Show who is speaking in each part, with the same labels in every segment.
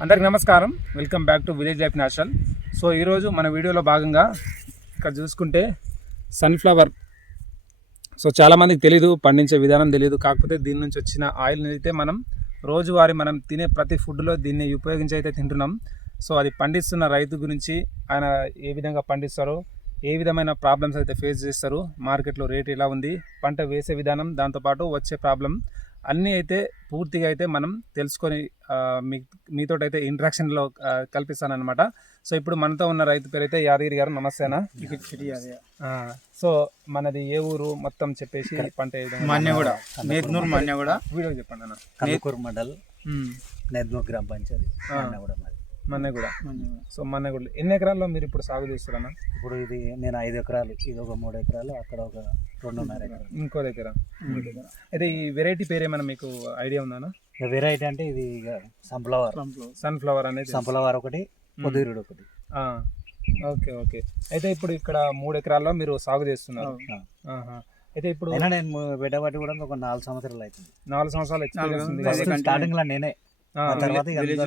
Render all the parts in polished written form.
Speaker 1: అందరికి నమస్కారం. Welcome back to village life natural. So ఈరోజు మన వీడియోలో భాగంగా ఇక్కడ చూసుకుంటే సన్ఫ్లవర్. సో చాలామందికి తెలీదు, పండించే విధానం తెలీదు. కాకపోతే దీని నుంచి వచ్చిన ఆయిల్ని అయితే మనం రోజువారీ మనం తినే ప్రతి ఫుడ్లో దీన్ని ఉపయోగించి అయితే తింటున్నాం. సో అది పండిస్తున్న రైతు గురించి, ఆయన ఏ విధంగా పండిస్తారో, ఏ విధమైన ప్రాబ్లమ్స్ అయితే ఫేస్ చేస్తారు, మార్కెట్లో రేట్ ఎలా ఉంది, పంట వేసే విధానం, దాంతోపాటు వచ్చే ప్రాబ్లం అన్నీ అయితే పూర్తిగా అయితే మనం తెలుసుకొని మీతో అయితే ఇంట్రాక్షన్లో కల్పిస్తానమాట. సో ఇప్పుడు మనతో ఉన్న రైతు పేరు అయితే యాదగిరి గారు. నమస్తే అన్న. సో మనది ఏ ఊరు మొత్తం చెప్పేసి పంట
Speaker 2: మన్యగూడ, నేద్నూర్ మన్యగూడ.
Speaker 1: వీడియో చెప్పండి అన్న.
Speaker 2: నేద్నూర్ మండల్, నేద్నూర్ గ్రామ పంచాయతీ,
Speaker 1: మన్నెగూడ. సో మన్నెగూడ ఎన్ని ఎకరాల్లో మీరు ఇప్పుడు సాగు చేస్తారన్న?
Speaker 2: ఇప్పుడు ఇది నేను 5 ఎకరాలు, ఇది ఒక 3 ఎకరాలు, అక్కడ ఒక 2.5 ఎకరాలు,
Speaker 1: ఇంకో దగ్గర. అయితే ఈ వెరైటీ పేరు ఏమైనా మీకు ఐడియా ఉందా?
Speaker 2: వెరైటీ అంటే ఇది
Speaker 1: సన్ఫ్లవర్ అనేది,
Speaker 2: సన్ఫ్లవర్ ఒకటి, పొద్దురుడు ఒకటి.
Speaker 1: Okay okay. అయితే ఇప్పుడు ఇక్కడ 3 ఎకరాల్లో మీరు సాగు చేస్తున్నారు. అయితే ఇప్పుడు
Speaker 2: నేను బిడ్డబట్టి కూడా ఒక 4 సంవత్సరాలు అవుతుంది.
Speaker 1: 4 సంవత్సరాలు ఎక్స్పీరియన్స్ ఉంది.
Speaker 2: స్టార్టింగ్ లో నేనే, తర్వాత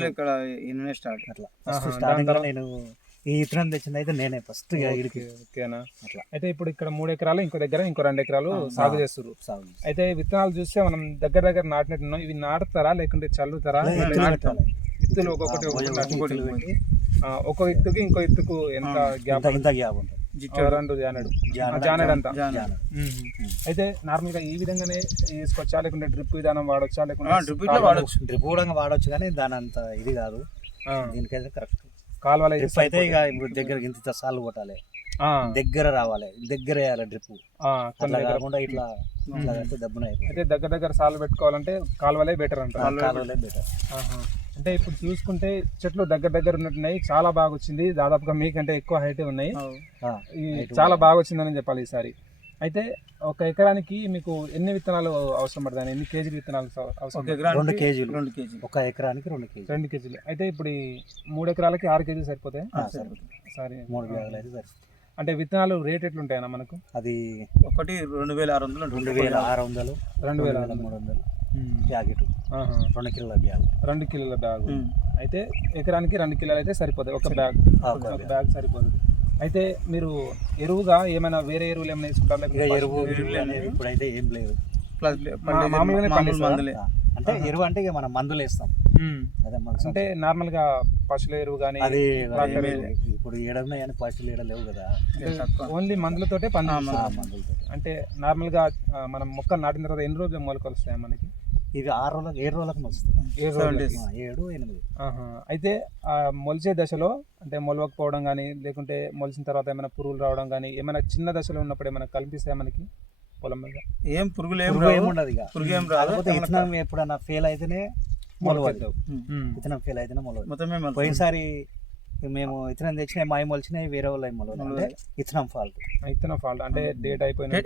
Speaker 2: స్టార్టింగ్ లో నేను ఈ ఇతరం తెచ్చింది అయితే నేనే ఫస్ట్.
Speaker 1: ఓకేనా. అయితే ఇప్పుడు ఇక్కడ 3 ఎకరాలు, ఇంకో దగ్గర ఇంకో 2 ఎకరాలు సాగు చేస్తారు. అయితే విత్తనాలు చూస్తే మనం దగ్గర నాటినట్టున్నాం. ఇవి నాటుతారా లేకుంటే చల్లుతారా? విత్తులు ఒక్కొక్కటి ఒక విత్తుకి ఇంకో విత్తుకు ఎంత గ్యాప్ ఉంటుంది? జానెడ్ అంతా. అయితే నార్మల్ గా ఈ విధంగానే తీసుకోవచ్చా లేకుంటే డ్రిప్ విధానం వాడొచ్చా? లేకుంటే
Speaker 2: డ్రిప్ కూడా వాడొచ్చు, కానీ దాని అంత ఇది కాదు. దీనికైతే కరెక్ట్
Speaker 1: కాలువల
Speaker 2: డ్రిప్ అయితే ఇక ఇప్పుడు దగ్గర ఇంత సార్లు కొట్టాలి, దగ్గర రావాలి, దగ్గర వేయాలి డ్రిప్. కాకుండా ఇట్లా దబ్బున
Speaker 1: అయితే దగ్గర సార్లు పెట్టుకోవాలంటే కాలువలే బెటర్ అంటారు.
Speaker 2: కాలువలే బెటర్.
Speaker 1: అంటే ఇప్పుడు చూసుకుంటే చెట్లు దగ్గర ఉన్నట్టున్నాయి. చాలా బాగా వచ్చింది. దాదాపుగా మీకంటే ఎక్కువ హైట్ ఉన్నాయి. చాలా బాగా వచ్చిందని చెప్పాలి ఈసారి. అయితే ఒక ఎకరానికి మీకు ఎన్ని విత్తనాలు అవసరం పడుతుంది? ఎన్ని కేజీలు విత్తనాలు అవసరం?
Speaker 2: 2 కేజీలు. ఒక ఎకరానికి 2
Speaker 1: కేజీలు. అయితే ఇప్పుడు 3 ఎకరాలకి 6 కేజీలు సరిపోతాయి. సరే,
Speaker 2: 3 బ్యాగులు అయితే సరిపోతాయి.
Speaker 1: అంటే విత్తనాలు రేట్ ఎట్లుంటాయన్నా మనకు?
Speaker 2: అది ఒకటి 2600, 2600, 2300 ప్యాకెట్, 2 కిలోల బ్యాగ్.
Speaker 1: 2 కిలోల బ్యాగ్. అయితే ఎకరానికి 2 కిలోలు అయితే సరిపోతాయి. ఒక బ్యాగ్ సరిపోతుంది. అయితే మీరు ఎరువుగా ఏమైనా వేరే ఎరువులు ఏమైనా వేసుకుంటారా?
Speaker 2: ఎరువు ఇప్పుడైతే ఏం లేదు,
Speaker 1: మామూలుగానే.
Speaker 2: అంటే ఎరువు అంటే ఇక మనం మందులు వేస్తాం.
Speaker 1: అంటే నార్మల్ గా పశువుల ఎరువు కానీ
Speaker 2: అది ఇప్పుడు ఏడన్నా కానీ పశువులు ఏడ లేవు కదా,
Speaker 1: ఓన్లీ మందులతోటే మందులతో. అంటే నార్మల్ గా మనం మొక్కలు నాటిన తర్వాత ఎన్ని రోజులు మొలకలు వస్తాయి మనకి?
Speaker 2: ఇది 7 రోజులకు వస్తుంది. 7-8.
Speaker 1: అయితే మొలిచే దశలో అంటే మొలవకపోవడం కానీ లేకుంటే మొలిచిన తర్వాత ఏమైనా పురుగులు రావడం కానీ ఏమైనా చిన్న దశలో ఉన్నప్పుడు ఏమైనా కల్పిస్తాయి మనకి పొలం మీద?
Speaker 2: ఏం పురుగులు ఏముండదు. ఇక పురుగు ఏం రాదు. విత్తనం ఎప్పుడన్నా ఫెయిల్ అయితేనే మొలవద్దు. విత్తనం ఫెయిల్ అయితేనే మొలవద్దు. పోయినసారి మేము విత్తనం తెచ్చిన మాయ మొలిచినాయి, వేరే వాళ్ళు మొలవదు. విత్తనం ఫాల్ట్ అంటే డేట్ అయిపోయిన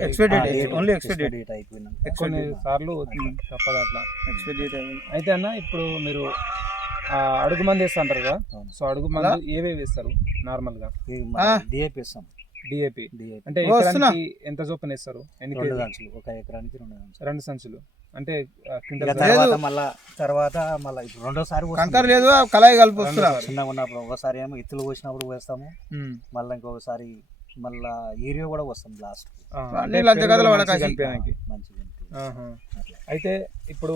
Speaker 2: కొన్ని సార్లు తప్పదు అట్లా. అయితే అన్న ఇప్పుడు మీరు అడుగు మంది వేస్తా అంటారు కదా. సో అడుగు మంది ఏవేవి వేస్తారు నార్మల్ గా? డిఏపి వేస్తాం. డిఏపి అంటే ఎకరానికి ఎంత చొప్పున వేస్తారు? 2 సంచులు. ఒక ఎకరానికి 2
Speaker 1: సంచులు. అంటే
Speaker 2: తర్వాత మళ్ళీ ఇప్పుడు రెండోసారి
Speaker 1: లేదు, కళాయి కలిపి
Speaker 2: చిన్నగా ఉన్నప్పుడు ఒకసారి ఏమో ఇత్తులు పోసినప్పుడు వేస్తాము. మళ్ళీ ఇంకొకసారి మళ్ళా ఏరియా కూడా వస్తాం లాస్ట్.
Speaker 1: అయితే ఇప్పుడు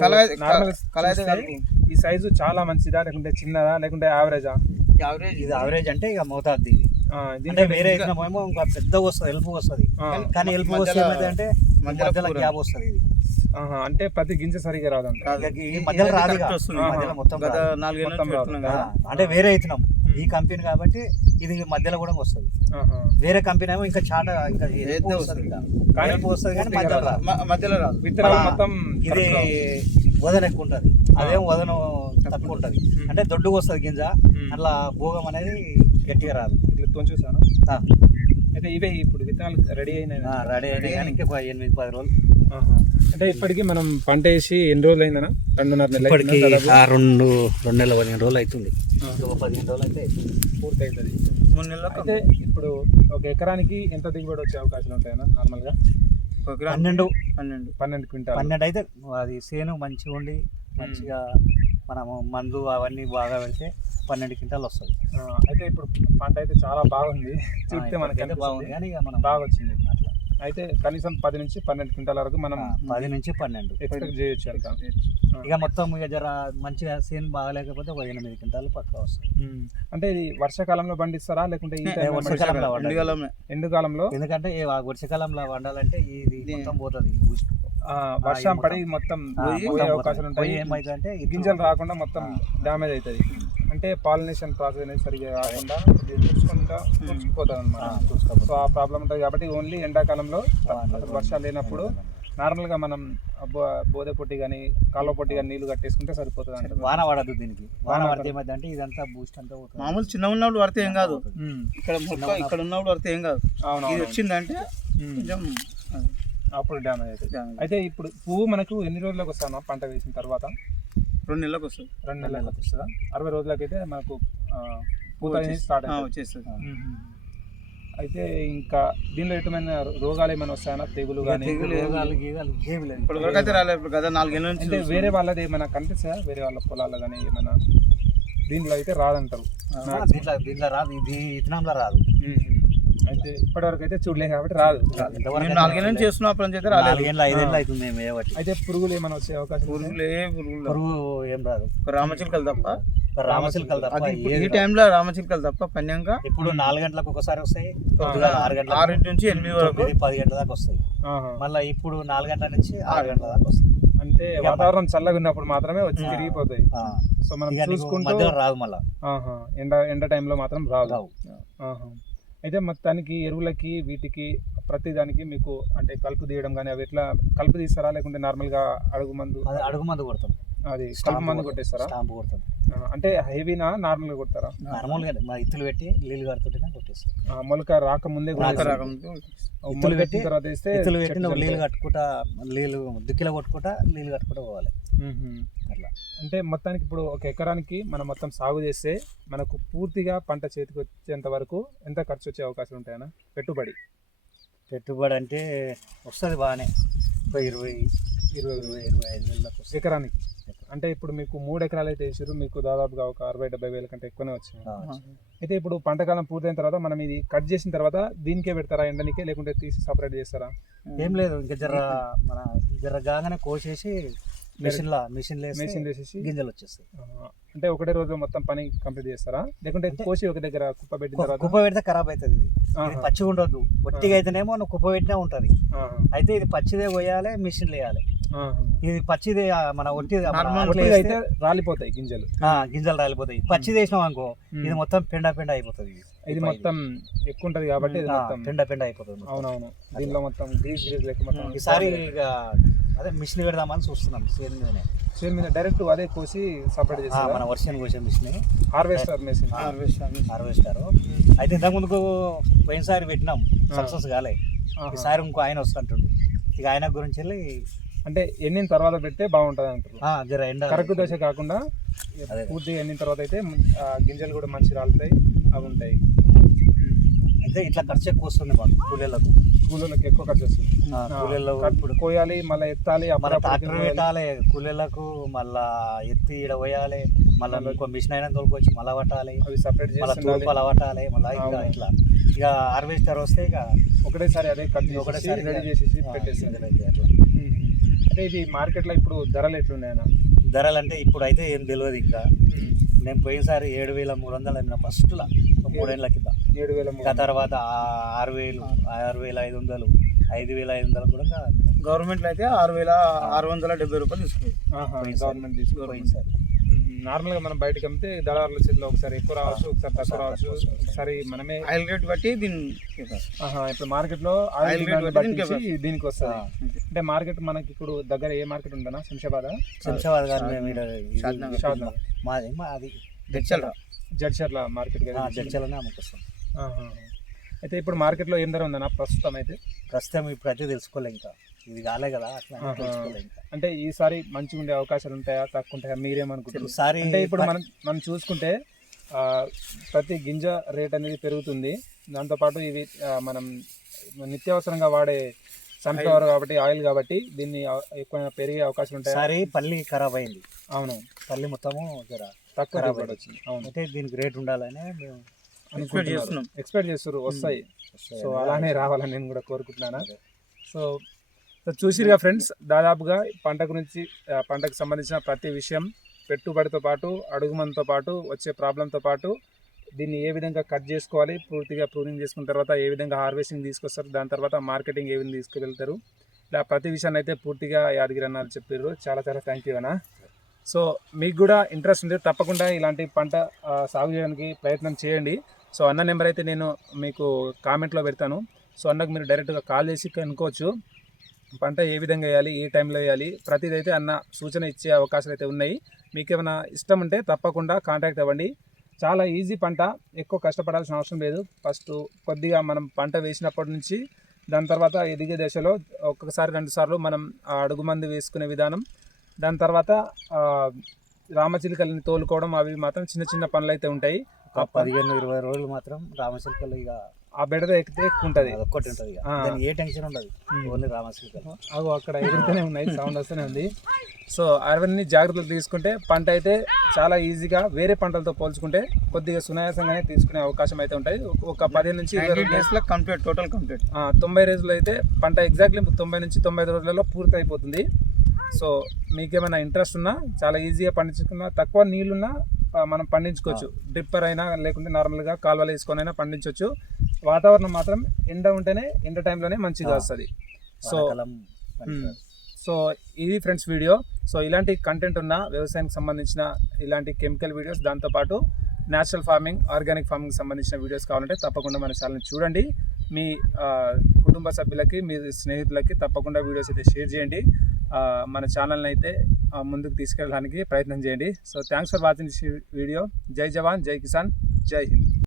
Speaker 1: ఈ సైజు చాలా మంచిదా లేకుంటే చిన్నదా లేకుంటే యావరేజా?
Speaker 2: ఇది యావరేజ్ అంటే ఇక మోతాదు. ఇది అంటే వేరే ఏమో ఇంకా పెద్ద వస్తుంది, హెల్ప్ వస్తుంది. కానీ హెల్ప్ వస్తే ఏమైతే మధ్యలో గ్యాప్ వస్తుంది. ఇది
Speaker 1: అంటే ప్రతి గింజ సరిగా రాదంట.
Speaker 2: మధ్యలో రాదు, అంటే వేరే అవుతున్నాం ఈ కంపెనీ కాబట్టి ఇది మధ్యలో కూడా వస్తుంది. వేరే కంపెనీ ఏమో ఇంకా చాలా ఇంకా వస్తుంది కానీ మధ్యలో రాదు.
Speaker 1: మొత్తం
Speaker 2: ఇది వదన ఎక్కువ ఉంటుంది, అదేం వదన తక్కువ ఉంటుంది. అంటే దొడ్డుగా వస్తుంది గింజ, అట్లా భోగం అనేది గట్టిగా రాదు.
Speaker 1: ఇట్లా చూసాను. అయితే ఇవే ఇప్పుడు విత్తనాలు రెడీ అయినాయి
Speaker 2: కానీ ఇంకా 8-10 రోజులు.
Speaker 1: అంటే ఇప్పటికి మనం పంట వేసి ఎన్ని రోజులు అయిందనా? 2.5 నెలలు.
Speaker 2: ఇప్పటికి 2 నెలల 15 రోజులు అవుతుంది. 15 రోజులు అయితే
Speaker 1: పూర్తి అవుతుంది. 3 నెలలు. అయితే ఇప్పుడు ఒక ఎకరానికి ఎంత దిగుబడి వచ్చే అవకాశాలు ఉంటాయన్నా నార్మల్ గా?
Speaker 2: 12 క్వింటాల్. 12 అయితే అది సేను మంచిగా ఉండి మంచిగా మనము మందు అవన్నీ బాగా పెడితే 12 క్వింటాలు వస్తుంది.
Speaker 1: అయితే ఇప్పుడు పంట అయితే చాలా బాగుంది, చూస్తే మనకైతే
Speaker 2: బాగుంది కానీ ఇక మనం
Speaker 1: బాగా వచ్చింది.
Speaker 2: అట్లా
Speaker 1: అయితే కనీసం 10 నుంచి 12 క్వింటాల వరకు మనం
Speaker 2: 10 నుంచి 12
Speaker 1: ఎక్స్పెక్ట్ చేయొచ్చు అంట.
Speaker 2: ఇక మొత్తం ఇక జర మంచిగా సీన్ బాగాలేకపోతే ఒక 8 క్వింటాలు పక్క వస్తుంది.
Speaker 1: అంటే ఇది వర్షాకాలంలో పండిస్తారా లేకుంటే ఈ టైంలో
Speaker 2: వర్షాకాలంలో
Speaker 1: ఎండుకాలంలో?
Speaker 2: ఎందుకంటే వర్షాకాలంలో వండాలంటే ఇది మొత్తం పోతుంది బూస్ట్.
Speaker 1: వర్షం పడి మొత్తం పోయే అవకాశాలు ఉంటాయి.
Speaker 2: ఏమైందంటే
Speaker 1: గింజలు రాకుండా మొత్తం డ్యామేజ్ అవుతుంది. అంటే పాలినేషన్ ప్రాసెస్ అనేది సరిగ్గా రాకుండా చూసుకుపోతుంది అనమాట. సో ఆ ప్రాబ్లం ఉంటుంది కాబట్టి ఓన్లీ ఎండాకాలంలో అసలు వర్షాలు లేనప్పుడు నార్మల్గా మనం బోధ పొట్టి కానీ కాలువ పొట్టి కానీ నీళ్లు కట్టేసుకుంటే సరిపోతుంది అంటే
Speaker 2: వాన పడదు దీనికి. వాన పడితే ఏమైందంటే ఇదంతా బూస్ట్ అంతా పోతుంది.
Speaker 3: మామూలు చిన్న ఉన్నప్పుడు పడితే ఏం కాదు, ఇక్కడ ఉన్నప్పుడు పడితే ఏం కాదు. ఇది వచ్చిందంటే కొంచెం
Speaker 1: అప్పుడు డ్యామేజ్ అవుతుంది. అయితే ఇప్పుడు పువ్వు మనకు ఎన్ని రోజులకు వస్తామా పంట వేసిన తర్వాత?
Speaker 3: 2 నెలలకు వస్తుంది.
Speaker 1: 2 నెలలకు వస్తుందా? 60 రోజులకైతే మనకు పూత స్టార్ట్
Speaker 3: వచ్చేస్తుంది.
Speaker 1: అయితే ఇంకా దీనిలో ఎటువంటి రోగాలు ఏమైనా వస్తాయన్నా, తెగులు కానీ?
Speaker 3: ఇప్పటివరకు అయితే రాలేదు కదా, 4 ఏళ్ళ నుంచి.
Speaker 1: అంటే వేరే వాళ్ళది ఏమైనా కనిపిస్తాయా, వేరే వాళ్ళ పొలాల్లో కానీ ఏమైనా? దీంట్లో అయితే రాదంటారు.
Speaker 2: దీంట్లో రాదు, ఇది ఇతనంలో రాదు.
Speaker 1: అయితే ఇప్పటివరకు అయితే చూడలేదు కాబట్టి రాదు.
Speaker 3: 4 ఏళ్ళ నుంచి చేస్తున్నప్పుడు అయితే రాలేదు.
Speaker 2: 5 ఏళ్ళు అవుతుంది.
Speaker 1: అయితే పురుగులు ఏమైనా వచ్చే అవకాశం?
Speaker 2: పురుగు ఏం రాదు,
Speaker 3: రామచిలుకలు తప్ప.
Speaker 2: రామచిలుకలు తప్ప
Speaker 3: ఈ టైంలో రామచిలుకలు తప్ప పన్యాక
Speaker 2: ఇప్పుడు 4 గంటలకు ఒకసారి వస్తాయి, 6
Speaker 3: నుంచి 8 వరకు
Speaker 2: 10 గంటల దాకా వస్తాయి. మళ్ళీ ఇప్పుడు 4 గంటల నుంచి 6 గంటల దాకా వస్తాయి.
Speaker 1: అంటే వాతావరణం చల్లగా ఉన్నప్పుడు మాత్రమే వచ్చి తిరిగిపోతాయి. సో మనం చూసుకుంటూ
Speaker 2: రాదు మళ్ళీ.
Speaker 1: ఎండ టైంలో మాత్రం రాదు. అయితే మొత్తానికి ఎరువులకి వీటికి ప్రతి దానికి మీకు అంటే కలుపు తీయడం కానీ అవి ఎట్లా కలుపు తీస్తారా లేకుంటే నార్మల్గా అడుగు మందు
Speaker 2: కొడతాం?
Speaker 1: అది కలుపు మందు కొట్టేస్తారా? అంటే హెవీనా నార్మల్గా కొడతారా?
Speaker 2: నార్మల్గా మా ఇత్తులు పెట్టి నీళ్ళు కడుతుంటే కొట్టేస్తాం.
Speaker 1: మొలక రాకముందే ఇత్తులు పెట్టి తర్వాత వేస్తే
Speaker 2: ఇత్తులు పెట్టి నువ్వు నీళ్ళు కట్టుకుంటా, నీళ్ళు దుక్కిలో కొట్టుకుంటా నీళ్ళు కట్టుకుంటా పోవాలి. అట్లా
Speaker 1: అంటే మొత్తానికి ఇప్పుడు ఒక ఎకరానికి మనం మొత్తం సాగు చేస్తే మనకు పూర్తిగా పంట చేతికి వచ్చేంత వరకు ఎంత ఖర్చు వచ్చే అవకాశాలు ఉంటాయన్నా? పెట్టుబడి
Speaker 2: అంటే వస్తుంది బాగానే, 20-25 వేలకు
Speaker 1: ఎకరానికి. అంటే ఇప్పుడు మీకు 3 ఎకరాలు అయితే వేసారు, మీకు దాదాపుగా ఒక 60-70 వేల కంటే ఎక్కువనే వచ్చింది. అయితే ఇప్పుడు పంటకాలం పూర్తయిన తర్వాత మనం ఇది కట్ చేసిన తర్వాత దీనికే పెడతారా ఎండనికే, లేకుంటే తీసి సపరేట్ చేస్తారా?
Speaker 2: ఏం లేదు, ఇంకా జర గాగానే కోసేసి మిషన్ వేసేసి గింజలు వచ్చేస్తాయి.
Speaker 1: అంటే ఒకటే రోజు మొత్తం పని కంప్లీట్ చేస్తారా, లేకుంటే కోసి ఒక దగ్గర కుప్ప పెట్టిన తర్వాత?
Speaker 2: కుప్ప పెడితే ఖరాబ్ అవుతుంది. ఇది పచ్చిగా ఉండొద్దు, ఒట్టిగా అయితేనేమో నువ్వు కుప్ప పెట్టినా ఉంటుంది. అయితే ఇది పచ్చిదే పోయాలి, మిషన్లు వేయాలి. ఇది పచ్చిది మన ఒట్టి
Speaker 1: అయితే రాలిపోతాయి
Speaker 2: గింజలు రాలిపోతాయి. పచ్చిది వేసినాం అనుకో ఇది మొత్తం పెండ అయిపోతుంది.
Speaker 1: ఇది మొత్తం ఎక్కువ ఉంటది కాబట్టి
Speaker 2: పెండ అయిపోతుంది.
Speaker 1: అవునవును, దీనిలో మొత్తం గ్రీస్ లెక్క మొత్తం.
Speaker 2: ఈసారి ఇక అదే మిషన్ పెడదామని చూస్తున్నాం.
Speaker 1: చేను మీద డైరెక్ట్ అదే కోసి సపరేట్ చేసి
Speaker 2: మన వర్షన్ కోసే మిషన్
Speaker 1: హార్వెస్టర్.
Speaker 2: అయితే ఇంతకు ముందుకు పోయినసారి పెట్టినాం, సక్సెస్ కాలే. ఈసారి ఇంకో ఆయన వస్తుంటాడు, ఇక ఆయన గురించి వెళ్ళి
Speaker 1: అంటే ఎండిన తర్వాత పెడితే బాగుంటుంది అంటారు.
Speaker 2: జర ఎండ
Speaker 1: కరెక్ట్ దశ కాకుండా పూర్తిగా ఎండిన తర్వాత అయితే గింజలు కూడా మంచి రాలుతాయి, అవి ఉంటాయి.
Speaker 2: అయితే ఇట్లా ఖర్చు ఎక్కువ వస్తుంది మాకు. కూలీలకు
Speaker 1: ఎక్కువ ఖర్చు వస్తుంది.
Speaker 2: ఇప్పుడు
Speaker 1: కోయాలి, మళ్ళీ ఎత్తాలి,
Speaker 2: ట్రాక్టర్ పెట్టాలి కూలీలకు, మళ్ళా ఎత్తి ఈడ పోయాలి, మళ్ళీ ఇంకో మిషన్ అయినా తోలుకొచ్చి మళ్ళీ పట్టాలి,
Speaker 1: అవి సపరేట్ చేసి
Speaker 2: మళ్ళీ పట్టాలి. మళ్ళీ ఇట్లా ఇక హార్వెస్టర్ వస్తే ఇక
Speaker 1: ఒకటేసారి అదే ఒకటేసారి రెడీ చేసేసి పెట్టేసింది. అంటే ఇది మార్కెట్లో ఇప్పుడు ధరలు ఎట్లున్నాయన్నా?
Speaker 2: ధరలు అంటే ఇప్పుడు అయితే ఏం తెలియదు. ఇంకా నేను పోయినసారి 7,300 అమ్మిన ఫస్ట్లో 3 ఏళ్ళ కింద. 7,000 తర్వాత 6,000, 6,500, 5,500 కూడా
Speaker 3: గవర్నమెంట్లో అయితే 6,670 రూపాయలు తీసుకుంది.
Speaker 1: గవర్నమెంట్ తీసుకుపోయింది. నార్మల్గా మనం బయటకు అమ్మితే దళారుల చేతిలో ఒకసారి ఎక్కువ రావచ్చు, ఒకసారి తక్కువ రావచ్చు. ఒకసారి మనమే
Speaker 3: ఆయిల్ రేట్ బట్టి
Speaker 1: ఇప్పుడు మార్కెట్లో ఆయిల్ రేట్ బట్టి దీనికి వస్తుంది. అంటే మార్కెట్ మనకి ఇప్పుడు దగ్గర ఏ మార్కెట్ ఉందన్నా? శంషాబాద్
Speaker 2: అది
Speaker 1: జడ్చర్ల మార్కెట్
Speaker 2: జడ్చర్లనే అమ్ముకొస్తాం.
Speaker 1: అయితే ఇప్పుడు మార్కెట్లో ఏం ధర ఉందన్నా ప్రస్తుతం?
Speaker 2: ప్రస్తుతం ఇప్పుడైతే తెలుసుకోలే, ఇంకా ఇది కాలే కదా, అట్లా తెలుసుకోలే.
Speaker 1: అంటే ఈసారి మంచిగా ఉండే అవకాశాలు ఉంటాయా, తక్కువ ఉంటాయా, మీరేమనుకుంటారు? అంటే ఇప్పుడు మనం చూసుకుంటే ప్రతి గింజ రేట్ అనేది పెరుగుతుంది. దాంతోపాటు ఇవి మనం నిత్యావసరంగా వాడే సన్ఫ్లవర్ కాబట్టి ఆయిల్ కాబట్టి దీన్ని ఎక్కువ పెరిగే అవకాశం ఉంటాయి.
Speaker 2: సారి పల్లి ఖరాబ్ అయింది.
Speaker 1: అవును,
Speaker 2: పల్లి మొత్తము జర
Speaker 1: తక్కువ
Speaker 2: ఖరాబ్
Speaker 1: దిగుబడి
Speaker 2: అయింది.
Speaker 1: వచ్చింది. అవును,
Speaker 2: అయితే దీనికి రేట్ ఉండాలని మేము
Speaker 1: అనుకుంటున్నాం, ఎక్స్పెక్ట్ చేస్తారు వస్తాయి. సో అలానే రావాలని నేను కూడా కోరుకుంటున్నాను. సో చూసిరుగా ఫ్రెండ్స్, దాదాపుగా పంట గురించి పంటకు సంబంధించిన ప్రతి విషయం, పెట్టుబడితో పాటు అడుగు మందుతో పాటు వచ్చే ప్రాబ్లంతో పాటు దీన్ని ఏ విధంగా కట్ చేసుకోవాలి, పూర్తిగా ప్రూనింగ్ చేసుకున్న తర్వాత ఏ విధంగా హార్వెస్టింగ్ తీసుకొస్తారు, దాని తర్వాత మార్కెటింగ్ ఏ విధంగా తీసుకువెళ్తారు, ఇలా ప్రతి విషయాన్ని అయితే పూర్తిగా యాదగిరి అన్నారు చెప్పారు. చాలా చాలా థ్యాంక్ యూ అన్న. సో మీకు కూడా ఇంట్రెస్ట్ ఉంటే తప్పకుండా ఇలాంటి పంట సాగు చేయడానికి ప్రయత్నం చేయండి. సో అన్న నెంబర్ అయితే నేను మీకు కామెంట్లో పెడతాను. సో అన్నకు మీరు డైరెక్ట్గా కాల్ చేసి కనుక్కోవచ్చు పంట ఏ విధంగా వేయాలి, ఏ టైంలో వేయాలి, ప్రతిదైతే అన్న సూచన ఇచ్చే అవకాశాలు అయితే ఉన్నాయి. మీకు ఏమైనా ఇష్టం ఉంటే తప్పకుండా కాంటాక్ట్ అవ్వండి. చాలా ఈజీ పంట, ఎక్కువ కష్టపడాల్సిన అవసరం లేదు. ఫస్ట్ కొద్దిగా మనం పంట వేసినప్పటి నుంచి దాని తర్వాత ఎదిగే దశలో ఒక్కసారి 2 సార్లు మనం అడుగు మందు వేసుకునే విధానం, దాని తర్వాత రామచిలుకల్ని తోలుకోవడం, అవి మాత్రం చిన్న చిన్న పనులు అయితే ఉంటాయి.
Speaker 2: 15-20 రోజులు మాత్రం రామచిలుకలు ఇక
Speaker 1: ఆ బెడద ఎక్కితే ఎక్కువ ఉంటుంది,
Speaker 2: ఒక్కటి ఉంటుంది. ఏ టెన్షన్ ఉండదు, ఓన్లీ రామచిలుకలు
Speaker 1: అవి అక్కడ ఎగురుతూనే ఉన్నాయి, సౌండ్ వస్తూనే ఉంది. సో అవన్నీ జాగ్రత్తలు తీసుకుంటే పంట అయితే చాలా ఈజీగా వేరే పంటలతో పోల్చుకుంటే కొద్దిగా సునాయాసంగానే తీసుకునే అవకాశం అయితే ఉంటుంది. ఒక 15 నుంచి 20
Speaker 3: డేస్లో కంప్లీట్, టోటల్ కంప్లీట్.
Speaker 1: 90 రోజులు అయితే పంట ఎగ్జాక్ట్లీ 90 నుంచి 95 రోజులలో పూర్తి అయిపోతుంది. సో మీకేమైనా ఇంట్రెస్ట్ ఉన్నా చాలా ఈజీగా పండించుకున్నా, తక్కువ నీళ్ళున్నా మనం పండించుకోవచ్చు. డ్రిప్పర్ అయినా లేకుంటే నార్మల్గా కాలువలు వేసుకొని అయినా పండించవచ్చు. వాతావరణం మాత్రం ఎండ ఉంటేనే ఎండ టైంలోనే మంచిగా వస్తుంది. సో ఇది ఫ్రెండ్స్ వీడియో. సో ఇలాంటి కంటెంట్ ఉన్న వ్యవసాయానికి సంబంధించిన ఇలాంటి కెమికల్ వీడియోస్, దాంతోపాటు న్యాచురల్ ఫార్మింగ్, ఆర్గానిక్ ఫార్మింగ్ సంబంధించిన వీడియోస్ కావాలంటే తప్పకుండా మన ఛానల్ని చూడండి. మీ కుటుంబ సభ్యులకి, మీ స్నేహితులకి తప్పకుండా వీడియోస్ అయితే షేర్ చేయండి. మన ఛానల్ని అయితే ముందుకు తీసుకెళ్ళడానికి ప్రయత్నం చేయండి. So thanks for watching this video. జై జవాన్, జై కిసాన్, జై హింద్.